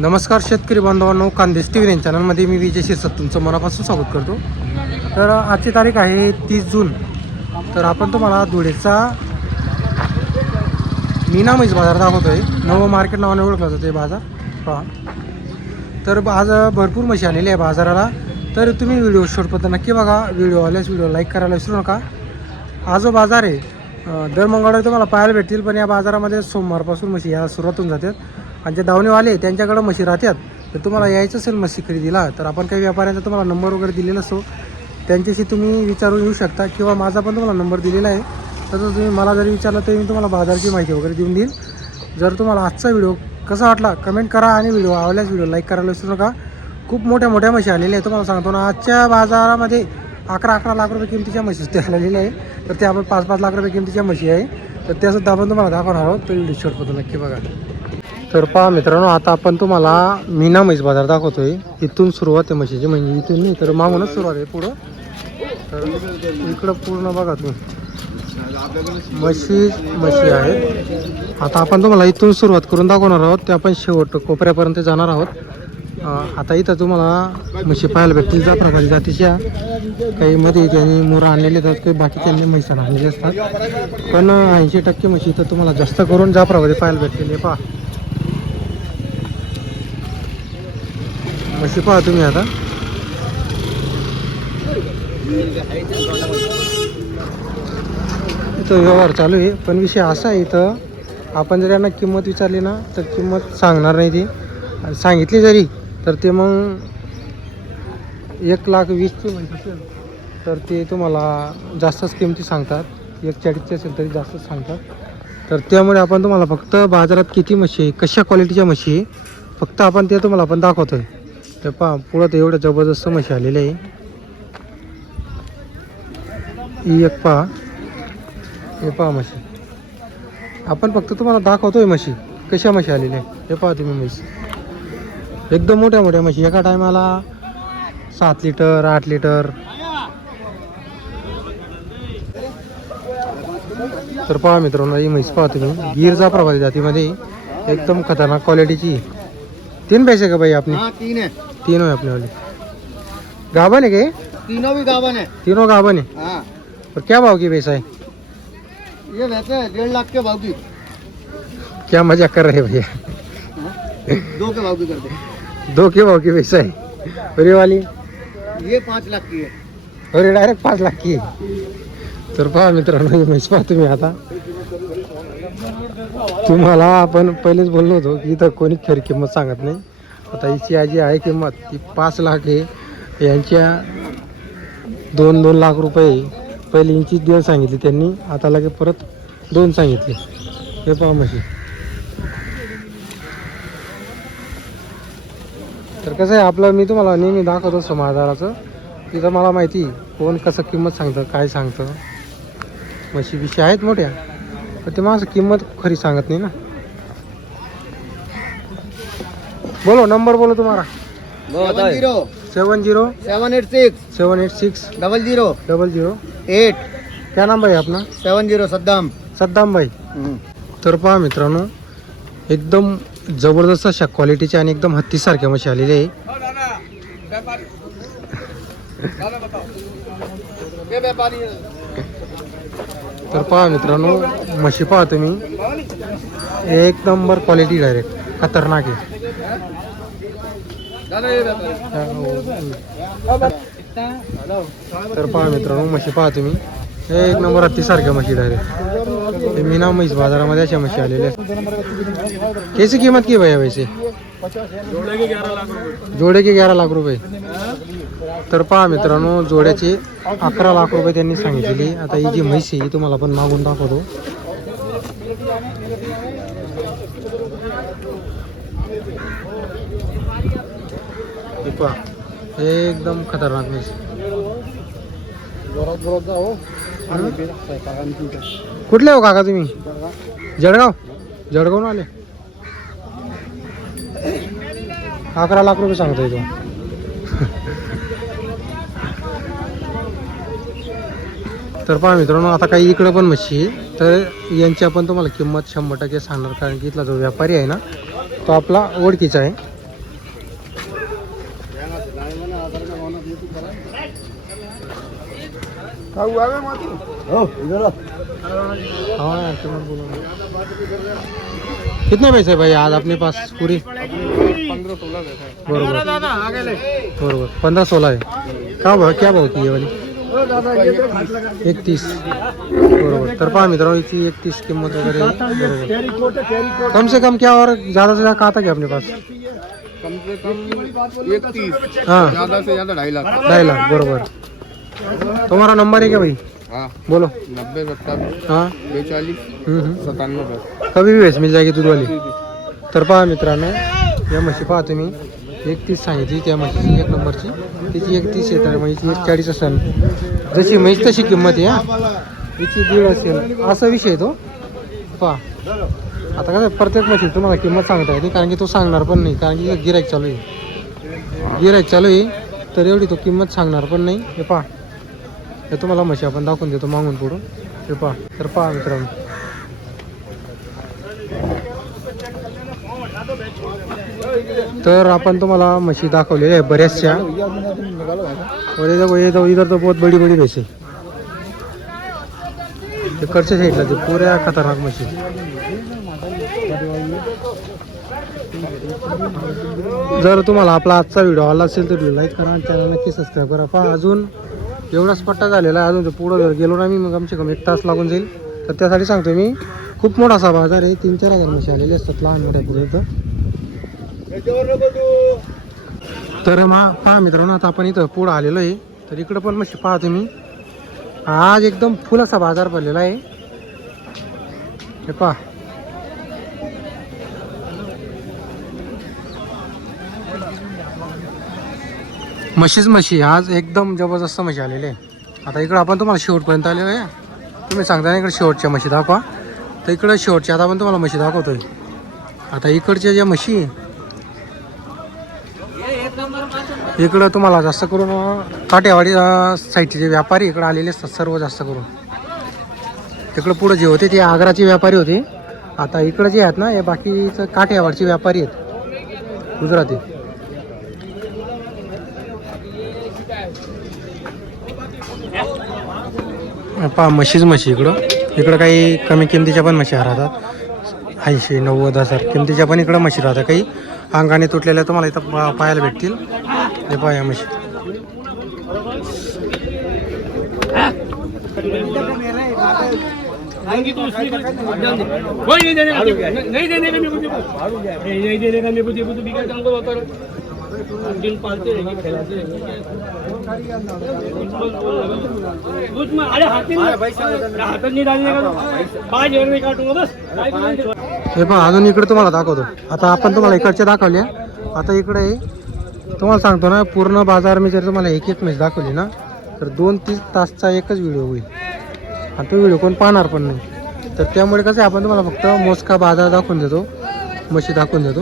नमस्कार शेतकरी बांधवांनो, खानदेश टीव्ही चॅनलमध्ये मी विजय शिरसाट तुमचं मनापासून स्वागत करतो. तर आजची तारीख आहे 30 जून. तर आपण तुम्हाला धुळेचा मीना म्हैस बाजार दाखवतोय. नवं मार्केट नावाने ओळखलं जातं ते बाजार. पहा, तर आज भरपूर म्हशी आलेली आहे बाजाराला. तर तुम्ही व्हिडिओ शेवटपर्यंत नक्की बघा. व्हिडिओ आल्यास व्हिडिओ लाईक करायला विसरू नका. हा जो बाजार आहे दर मंगळवारी तुम्हाला पाहायला भेटतील, पण या बाजारामध्ये सोमवारपासून म्हशी या सुरुवात होऊन जातात. आणि जे दावणीवाले त्यांच्याकडं म्हशी राहतात, तर तुम्हाला यायचं असेल म्हशी खरेदीला तर आपण काही व्यापाऱ्यांचा तुम्हाला नंबर वगैरे दिलेला असतो, त्यांच्याशी तुम्ही विचारून येऊ शकता. किंवा माझा पण तुम्हाला नंबर दिलेला आहे, तसं तुम्ही मला जरी विचारलं तर मी तुम्हाला बाजारची माहिती वगैरे देऊन देईल. जर तुम्हाला आजचा व्हिडिओ कसा वाटला कमेंट करा आणि व्हिडिओ आवडल्यास व्हिडिओ लाईक करायला विसरू नका. खूप मोठ्या मोठ्या म्हशी आलेल्या आहेत. तुम्हाला सांगतो ना, आजच्या बाजारामध्ये 11 लाख रुपये किमतीच्या म्हशी ते आलेल्या आहे. तर ते आपण 5 लाख रुपये किमतीच्या म्हशी आहे. तर त्यासुद्धा आपण तुम्हाला दाखवणार आहोत. तर व्हिडिओ शेवटपर्यंत नक्की बघा. तर पहा मित्रांनो, आता आपण तुम्हाला मीना म्हैस बाजार दाखवतोय. इथून सुरुवात आहे म्हशीची, म्हणजे इथून नाही तर मागूनच सुरुवात आहे पुढं. तर इकडं पूर्ण बघा तुम्ही म्हशी आहेत. आता आपण तुम्हाला इथून सुरुवात करून दाखवणार आहोत. ते आपण शेवट कोपऱ्यापर्यंत जाणार आहोत. आता इथं तुम्हाला म्हशी पाहायला भेटतील जाफराबादी जातीच्या. काही मध्ये त्यांनी मुरा आणलेले असतात, काही बाकी त्यांनी म्हैसा आणलेले असतात. पण 80% म्हशी इथं तुम्हाला जास्त करून जाफराबादी पाहायला भेटतील. हे पहा म्हशी पहा तुम्ही. आता इथं व्यवहार चालू आहे, पण विषय असा आहे इथं आपण जर यांना किंमत विचारली ना तर किंमत सांगणार नाही. ती सांगितली जरी तर ते मग 1,20,000 म्हणत असेल तर ते तुम्हाला जास्तच किमती सांगतात. 1,40,000 असेल तरी जास्तच सांगतात. तर त्यामुळे आपण तुम्हाला फक्त बाजारात किती म्हशी आहे, कशा क्वालिटीच्या म्हशी आहे, फक्त आपण ते तुम्हाला आपण दाखवतो आहे. तर पहा पुढं तर एवढं जबरदस्त म्हशी आलेली आहे. ही एक पहा, हे पहा म्हशी. आपण फक्त तुम्हाला दाखवतोय म्हशी कशा म्हशी आलेल्या आहे. हे पहा तुम्ही म्हशी एकदम मोठ्या मोठ्या म्हशी, एका टायमाला 7 लिटर 8 लिटर. तर पहा मित्रांनो, ही म्हैस पहा तुम्ही गिर जाफराबादी जातीमध्ये एकदम खतरनाक क्वालिटीची. 3 पैसे का भाई आपने? हाँ 3 है। तीनों है अपने वाले. गाभन है क्या? तीनों भी गावन है। तीनों गाभन है. हाँ और क्या भाव की पैसा है? ये वैसे 1.5 लाख के भाव की। क्या मजाक कर रहे हैं भैया? हाँ? 2 के भाव की कर दे। 2 के भाव की पैसा है. और ये वाली? ये 5 लाख की है। और ये डायरेक्ट 5 लाख की आहे. तर पहा मित्रांनो, ही म्हैस पहा तुम्ही. आता तुम्हाला आपण पहिलेच बोललो होतो की इथं कोणी खरी किंमत सांगत नाही. आता हिची आजी आहे किंमत ती 5 लाख आहे. यांच्या 2 लाख रुपये पहिले इंची 1.5 सांगितली त्यांनी, आता लगे परत 2 सांगितले. हे पहा म्हशी. तर कसं आहे आपलं, मी तुम्हाला नेहमी दाखवत असतो बाजाराचं. तिथं मला माहिती कोण कसं किंमत सांगतं, काय सांगतं. म्हशी बिशी आहेत मोठ्या, पण ते माणसं किंमत खरी सांगत नाही ना. बोलो नंबर बोलो तुम्हारा. 70 70 786 786 00 00 8 क्या नाम भाई अपना? 70 सद्दाम। सद्दाम भाई. तर पहा मित्रांनो, एकदम जबरदस्त अशा क्वालिटीच्या आणि एकदम हत्तीसारख्या म्हशी आलेल्या आहे. तर पहा मित्रांनो, म्हशी पहा तुम्ही, एक नंबर क्वालिटी डायरेक्ट खतरनाक आहे. तर पहा मित्रांनो, म्हशी पहा तुम्ही, एक नंबर हत्तीसारख्या म्हशी डायरेक्ट. हे मीना म्हैस बाजारामध्ये अशा म्हशी आलेल्या आहेत. कैसी किंमत की भैया वैसे? जोडे के 11 लाख रुपये. तर पहा मित्रांनो, जोड्याचे 11 लाख रुपये त्यांनी सांगितलेली. आता ही जी म्हैस आहे ही तुम्हाला पण मागून दाखवतो. पहा एकदम खतरनाक म्हैस. कुठले हो काका तुम्ही? जळगाव. जळगावून आले. 11 लाख रुपये सांगतो इथं. तर पहा मित्रांनो, आता काही इकडं पण म्हशी आहे. तर यांची आपण तुम्हाला किंमत 100% सांगणार, कारण की इथला जो व्यापारी आहे ना तो आपला ओळखीचा आहे. हो इधर आओ। हाँ यार तुम्हें बोलो कितने पैसे भाई आज अपने पास पूरी 15-16 देता है बरोबर बरोबर 15-16 आहे का भाव क्या भाव की आहे वाली 31 बरोबर तर पहा मित्रांनो याची 31 किंमत वगैरे आहे. बरोबर कम से कम क्या और ज़्यादा से ज़्यादा कहा था क्या अपने पास कम से कम 31 हाँ ज्यादा से ज्यादा 2.5 लाख 2.5 लाख बरोबर तुम्हारा नंबर है क्या भाई हाँ बोलो 90 27 हाँ 42 97 कभी भी वेस मिल जाएगी दूध वाली तर पहा मित्रांनो या म्हशी पहा तुम्ही 31 सांगितली त्या म्हशीची 1 नंबरची तिची 31 आहे तर म्हशीची 41 असेल जशी म्हैस तशी किंमत आहे हा हिची 1.5 असेल असा विषय आहे तो पहा आता कसं प्रत्येक म्हशी तुम्हाला किंमत सांगता येते कारण की तो सांगणार पण नाही कारण की गिराईक चालू आहे चालू आहे तर एवढी तो किंमत सांगणार पण नाही हे पहा हे तुम्हाला म्हशी आपण दाखवून देतो मागून पुढून हे पहा तर पहा मित्रांनो तर आपण तुम्हाला म्हशी दाखवलेल्या आहे बऱ्याचशा और इधर तो बहुत बड़ी बड़ी भैंस है इकडच्या साईडला ते पुऱ्या खतरनाक म्हशी जर तुम्हाला आपला आजचा व्हिडिओ आवडला असेल तर व्हिडिओ लाईक करा आणि चॅनल नक्की सबस्क्राईब करा पहा अजून एवढाच पट्टा झालेला आहे अजून तर पुढं जर गेलो ना मी मग कमसे कम 1 तास लागून जाईल तर त्यासाठी सांगतो मी खूप मोठा असा बाजार आहे 3-4 हजार म्हशी आलेले असतात लहान मोठ्यापर्यंत तर पहा मित्रांनो आता आपण इथं पुढं आलेलो आहे तर इकडं पण म्हशी पहा तुम्ही आज एकदम फुल असा बाजार भरलेला आहे हे पहा म्हशी आज एकदम जबरदस्त म्हशी आलेले आहे आता इकडं आपण तुम्हाला शेवटपर्यंत आलेलो आहे तुम्ही सांगता ना इकडे शेवटच्या म्हशी दाखवा तर इकडं शेवटच्या आता आपण तुम्हाला म्हशी दाखवतोय आता इकडच्या ज्या म्हशी इकडं तुम्हाला जास्त करून काटेवाडी साईडचे जे व्यापारी इकडं आलेले असतात सर्व जास्त करून तिकडं पुढं जे होते ते आग्राचे व्यापारी होते आता इकडं जे आहेत ना हे बाकीचं काठेवाडचे व्यापारी आहेत गुजराती पहा म्हशी इकडं काही कमी किमतीच्या पण म्हशी राहतात 80-90 हजार किमतीच्या पण इकडं म्हशी राहतात काही अंगाने तुटलेल्या तुम्हाला इथं पाहायला भेटतील हे पहा या म्हशी हे पहा अजून इकडे तुम्हाला दाखवतो आता आपण तुम्हाला इकडचे दाखवले आता इकडे तुम्हाला सांगतो ना पूर्ण बाजार मी जर तुम्हाला एक म्हशी दाखवली ना तर 2-3 तासचा एकच व्हिडिओ होईल आणि तो व्हिडिओ कोण पाहणार पण नाही तर त्यामुळे कसं आहे आपण तुम्हाला फक्त मोजका बाजार दाखवून देतो म्हशी दाखवून देतो